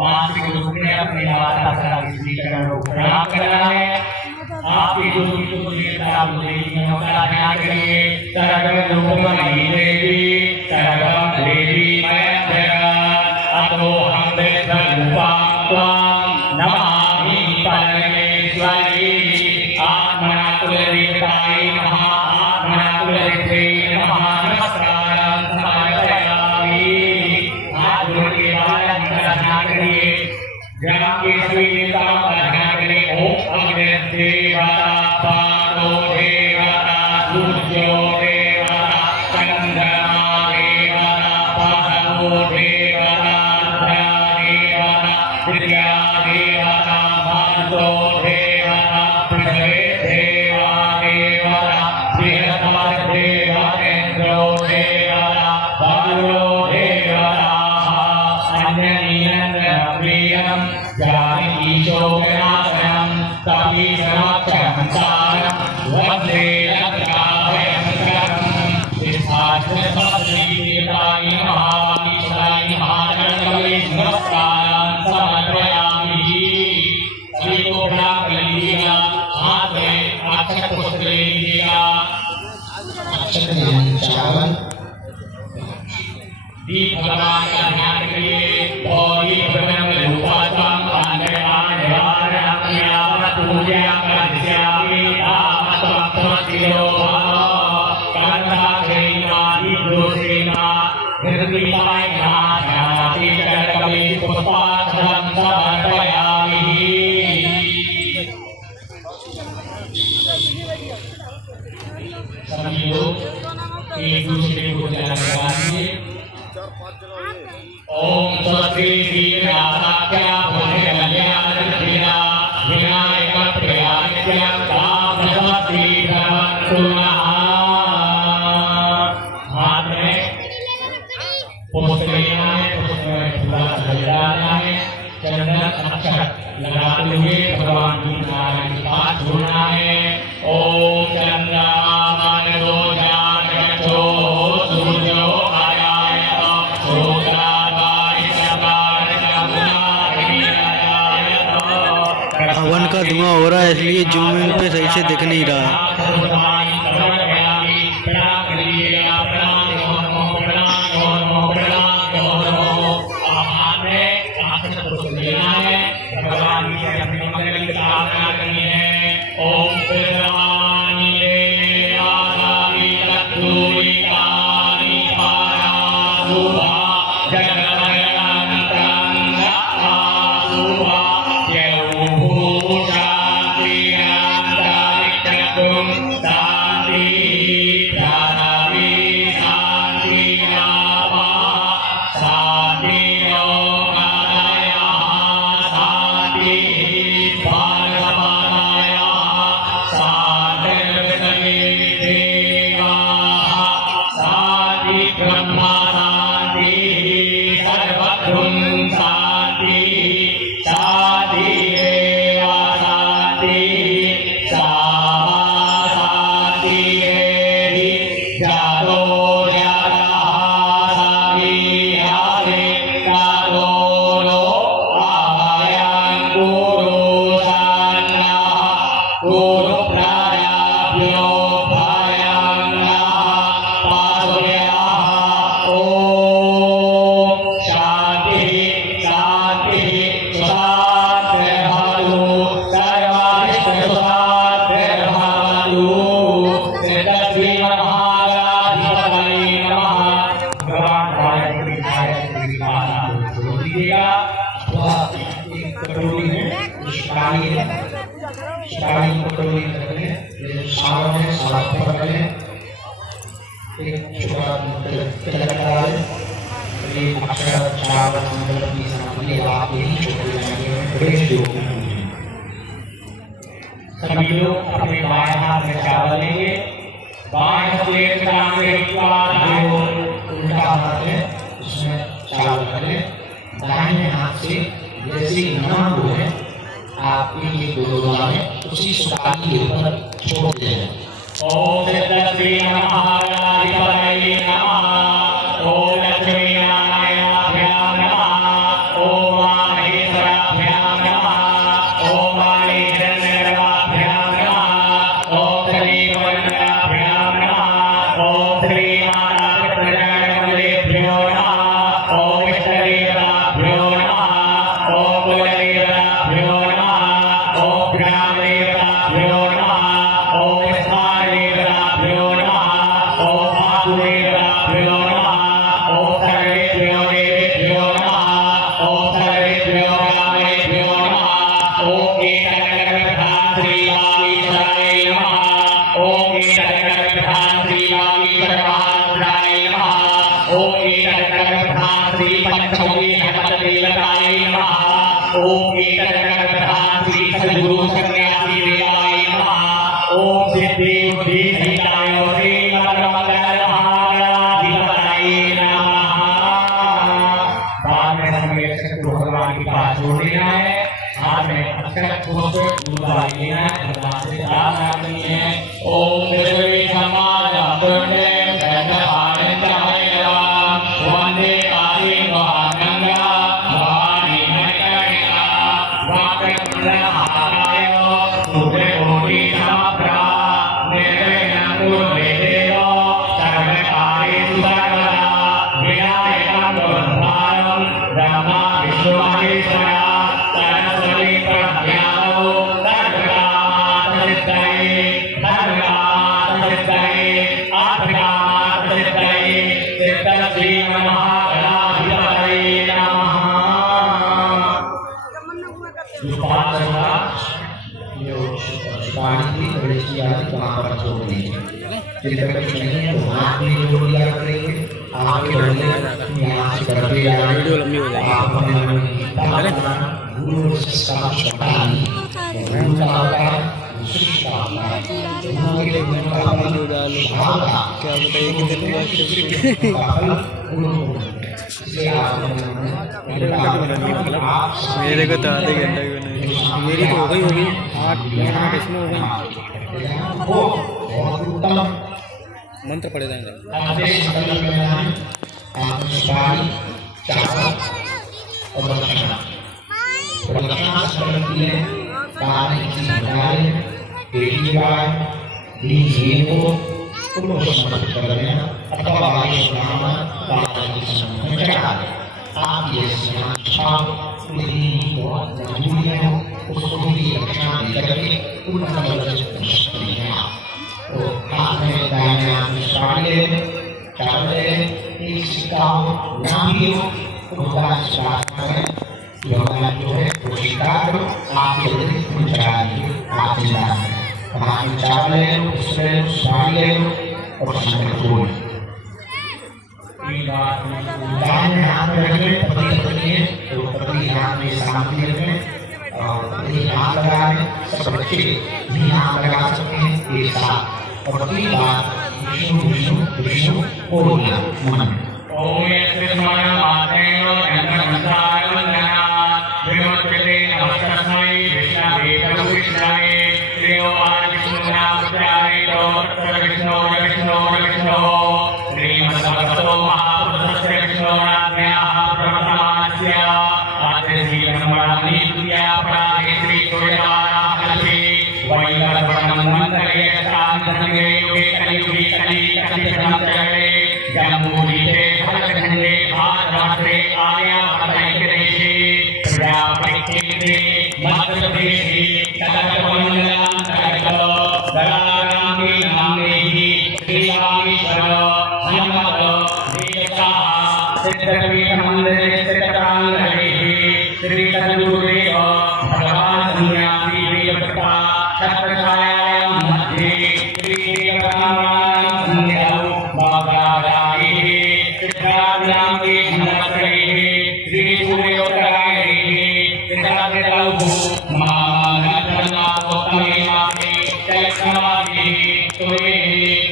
मानसिक रूप में अपने माता पिता की चरणों को प्रणाम करना है। आपकी गुरु की ध्यान करिए। सर्वं रूपमयी देवी सर्वं देवी अतो हम विश्वरूपां त्वां नमामि परमेश्वरी। आत्मना कुलदेवताय नमः। आत्मना कुलदेवते नमः। नमस्कारं समर्पयामि। हाथ जोड़ के प्रार्थना करिए। ग्राम के सभी देवताओं का ध्यान करें। ओम अग्निदेवता पार्वो देवता सूर्यो देवता चंद्रमा देवता पार्वो देवता देवता विद्या देवता भार्गो देवता पृथ्वी देवा देवता बृहस्पति देवता इंद्रो देवता वायुः देवता अन्यनीयं प्रियं जानकीशोकनाशनं कपीशनाक्षरं वन्दे लङ्काभयङ्करम्। विष्णादेवताय महावाणीशाय महागणपतये नमस्कारं समर्पयामि। सभी को प्रणाम कर लीजिएगा। हाथ में अक्षत पुष्प ले लीजिएगा। दीप भगवान का ध्यान करिए। और ये ब्रह्म रूपात्मं पांडवान पूजा करस्यामि आत्मत्वतिलो कर्मधारयिनादि दोषेना निर्विपाय नानाति कर्मवि पुष्पाक्षरं समर्पयामि। सभी लोग एक दूसरे को जलन लगाइए। ओम स्वस्ति श्रीनाथाख्या भुजगल्यादिना विनायक प्रियानित्यं कामस्वस्ति भवन्तु नः। हाथ में पुष्प लेना है। पुष्प में पूरा सजाना है। चंदन अक्षत लगाते हुए भगवान जी नारायण के पास जोड़ना है। ओम चंद्रमामनो जातगतो सूर्यो हवन का धुआं हो रहा है, इसलिए जूम इन पे सही से दिख नहीं रहा है। सभी लोग अपने बाएं हाथ में चावल लेंगे। बाएं हाथ उल्टा हाथ है उसमें चावल करें। दाहिने हाथ से जैसे नमन हो है आपके लिए गुरुद्वारा में उसी सुपारी के ऊपर छोड़ दें। ओम श्री नमः। ओम लक्ष्मी नारायण पंचमुखी हनुमत्देवताय नमः। ओम एकचक्रप्रधान श्री सद्गुरु सन्यासी देवाय नमः। ओम सिद्धि बुद्धि सहिताय श्री मंगलाधिपतये नमः। बाद में हमें भगवान की बात छोड़ देना है। हाथ में अक्षर पुष्प दूसरा लेना है, भगवान से प्रार्थना करनी है। ओम देवी समाज पुण्य वंदे आदि महागंगा भवानी नैकटिका वाक्यमहाकाय सूर्यकोटि समप्रभा निर्विघ्नं कुरु देव सर्वकार्येषु सर्वदा विनायकं गुरुभारं ब्रह्मा विष्णु महेश्वर सरस्वती प्रज्ञानो सर्वकामसिद्धये आत्मकामसिद्धये सिद्धश्री महागणाधिपतये नमः। पानी की थोड़ी सी याद वहाँ पर छोड़ दीजिए। जिधर कुछ नहीं है तो हाथ में जोड़ दिया करेंगे, आगे बढ़िए, यहाँ से करते जाएंगे। आप अपने मन में गीता पढ़ना, गुरु शिष्य का शब्दानी, गुरु का होता है, शिष्य का होता है। गुरु के लिए गुरु का फल भावना, क्या बताइए कि दिन शिष्य का फल गुरु को। इसलिए आप अपने मन में आप मेरे को तो आधे घंटा भी नहीं, मेरी तो हो गई होगी 8 किसमें हो गई। बहुत उत्तम मंत्र पढ़े जाएंगे। सुपारी, चावल और दक्षिणा। दक्षिणा स्मरण की है, पानी की गाय, बेटी गाय, दीजिए को उनको समर्पित कर देना अथवा बाई ब्राह्मण बाबा की समूह में चढ़ा दें। आप ये स्नान छाप यदि बहुत मजबूरी है उसको भी दक्षिणा देकर के उनका मतलब से पूछ सकते हैं आप। तो हाथ में दाहिने हाथ में साड़ी ले लें, चावल ले लें, एक सिक्का हो ना भी हो तो भगवान से प्रार्थना करें कि भगवान जो है वो स्वीकार करो, आपके लिए फूल चढ़ा दीजिए, आप जिंदा हैं। हाथ में चावल ले लो, उसमें साड़ी ले लो और उसमें फूल दाहिने हाथ में रखें, पति पत्नी है तो पति हाथ में सामने रखें और पति हाथ लगाएं, सब बच्चे भी हाथ लगा सकते हैं एक साथ। और 3 बार विष्णु विष्णु विष्णु बोलना मन में। ओम यस्य स्मरणं मातेन चन्द्रमन्ताय वन्दनात् विमुच्यते नमस्तस्मै विष्णवे प्रभु विष्णवे श्रेयोवान् विष्णुनामस्याय विष्णो श्रीमद्भगवतो महापुरुषस्य विष्णोराज्ञाः प्रवर्तमानस्य आद्यश्रीब्रह्मणीत्या परागे श्रीसूर्यवाराः कल्पे वैवस्वतं मन्त्रे शान्तसंगे युगे कलियुगे कलिकथितमचरे जम्बूदीपे भरतखण्डे भारतवर्षे आर्यावर्तैकदेशे प्रजापतिक्षेत्रे मध्यप्रदेशे तदर्थमण्डलान्तर्गतो दलारामे नाम्नेहि श्रीरामेश्वर हनुमत देवताः सिद्धपीठमन्दिरे स्थितप्राङ्गणेः श्री सद्गुरुदेव भगवान् सन्यासी देवता छत्रछायायां मध्ये श्रीदेवतानां सन्निधौ भागराजायैः सिद्धाभ्याङ्गे नमस्करैः श्रीसूर्योत्तरायणैः सिद्धाग्रतौ महानत्रनाथोत्तमे मासे चैत्रमासे सूर्ये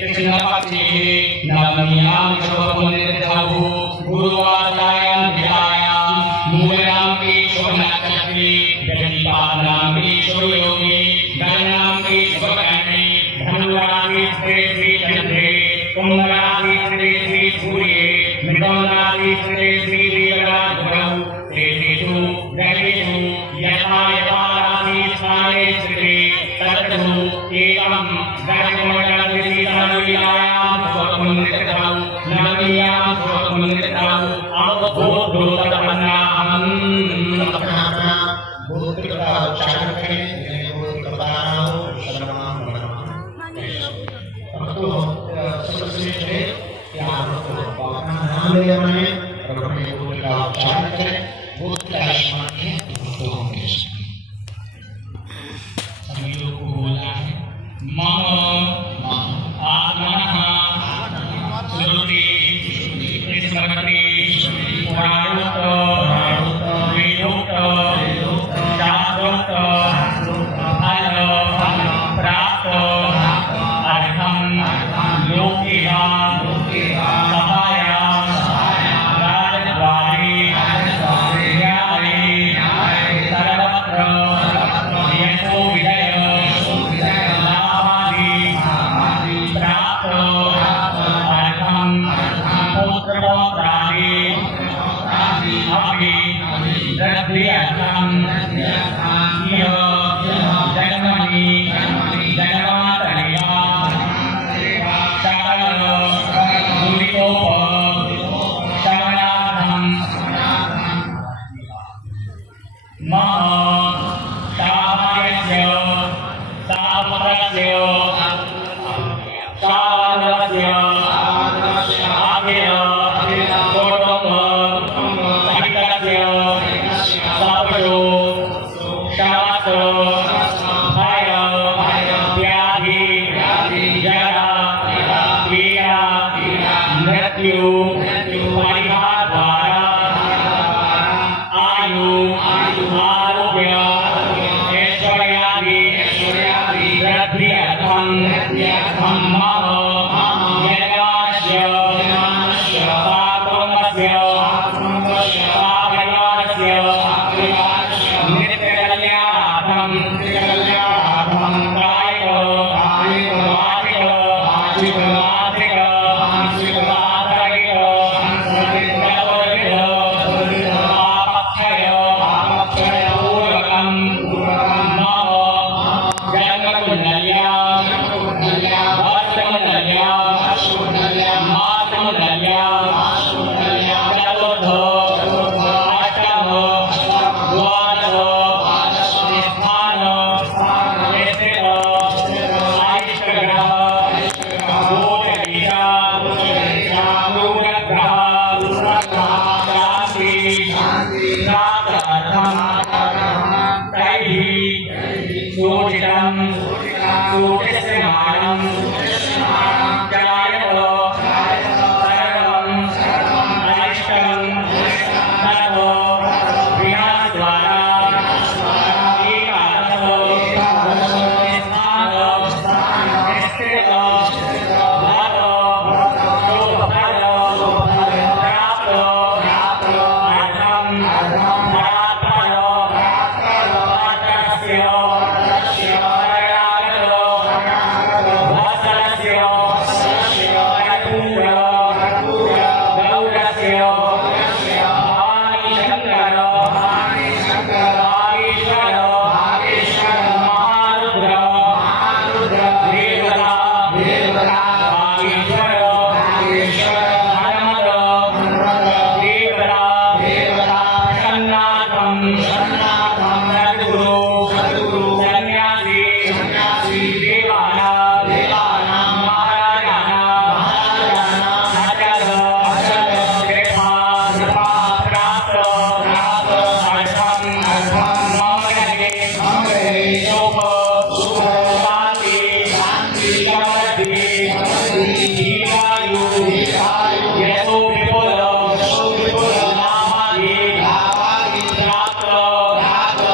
कृष्णपक्षे नवम्यां शुभपुण्यतिथौ गुरुवासरायां ध्यायां मूलां के शुभनक्षत्रे गतिपादां के शुभयोगे गणां के शुभकर्णे धनुरागे श्री चन्द्रे कुम्भरागे श्री सूर्ये मृगोरागे श्री देवराजगुरौ तेषु ग्रहेषु यथा यथा राशिस्थाने स्थिते तत्तु एवं ग्रहमण्डलविधितनुयां स्वपुण्यतिथौ नवम्यां स्वपुण्यतिथौ अवधूतवन्नाहम्। अपना गोत्र का उच्चारण करें, गोत्र का बताना हो, शर्मा बनना। तो सबसे पहले कि आप अपना नाम ले रहे हैं और अपने गोत्र का उच्चारण करें। गोत्र का स्मरण है तो होंगे सभी लोग को बोलना है मम आत्मनः श्रुति स्मृति पुराणो सूचितं सूचिस्यमानं